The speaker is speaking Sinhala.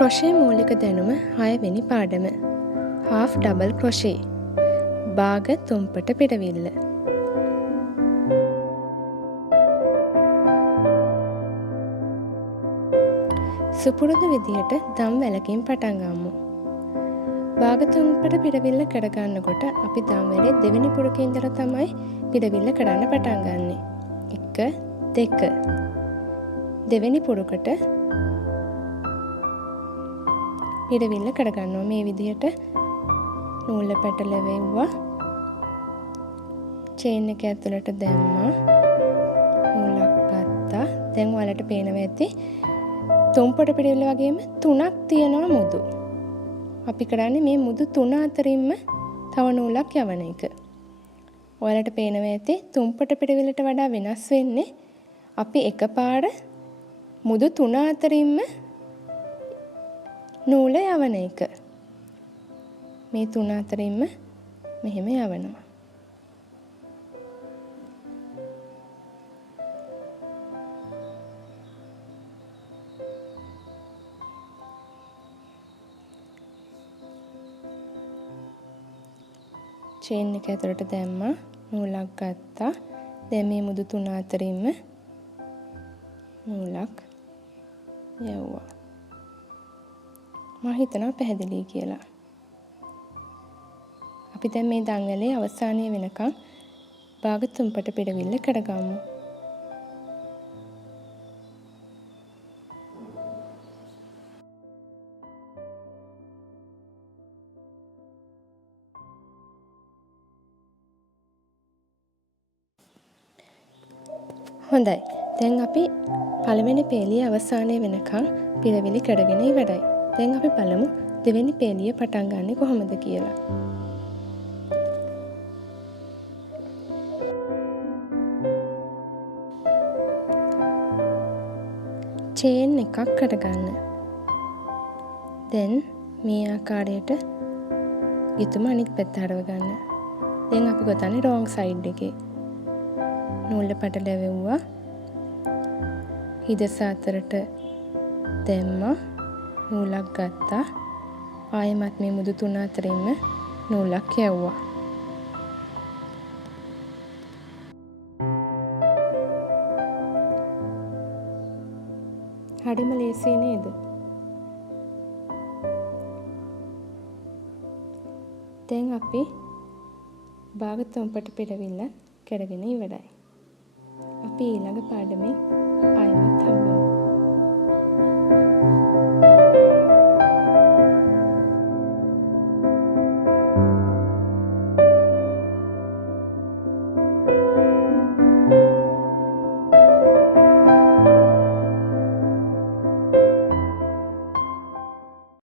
ක්‍රොෂේ මූලික දැනුම 6 වෙනි පාඩම. half double crochet. භාග තුම්පට පිටවිල්ල. සුපුරුදු විදිහට දම් වැලකින් පටන් ගමු. භාග තුම්පට පිටවිල්ල කරගන්නකොට අපි දම් වැලේ දෙවෙනි පුරුකේ ඉඳලා තමයි පිටවිල්ල කරන්න පටන් ගන්නෙ. 1 2 දෙවෙනි පුරුකට පිටවිල්ල කරගන්නවා. මේ විදිහට නූල පැටලෙවුවා. චේන් එක ඇතුළට දැම්මා. නූලක් ගත්තා. දැන් ඔයාලට පේනවා ඇති තුම්පට පිටවිල්ල වගේම තුනක් තියෙනවා මුදු. අපි කරන්නේ මේ මුදු තුන අතරින්ම තව නූලක් යවන එක. ඔයාලට පේනවා ඇති තුම්පට පිටවිල්ලට වඩා වෙනස් වෙන්නේ අපි එකපාර මුදු තුන අතරින්ම නූල යවන එක. මේ තුන අතරින්ම මෙහෙම යවනවා. චේන් එක ඇතුළට දැම්මා. නූලක් ගත්තා. දැන් මේ මුදු තුන අතරින්ම නූලක් යවුවා. මම හිතනවා පැහැදිලි කියලා. අපි දැන් මේ දංවැලේ අවසානයේ වෙනකන් භාග තුම්පට පිටවිල්ල කරගමු. හොඳයි. දැන් අපි පළවෙනි පේලියේ අවසානයේ වෙනකන් පිටවිලි කරගෙන ඉවරයි. දැන් අපි බලමු දෙවෙනි පේලිය පටන් ගන්නෙ කොහොමද කියලා. චේන් එකක් කරගන්න. දැන් මේ ආකාරයට ගෙතුම අනිත් පැත්ත හරව ගන්න. දැන් අපි ගොතන්නේ රෝං සයිඩ් එකේ. නූල පැටලෙවුවා. හිදස අතරට දැම්මා. නූලක් ගත්තා. ආයෙමත් මේ මුදු තුන අතරින්ම නූලක් යවුවා. හරිම ලේසියි නේද? දැන් අපි භාග තුම්පට පිටවිල්ල කරගෙන ඉවරයි. අපි ඊළඟ පාඩමේ ආයෙමත් හම්බෙමු.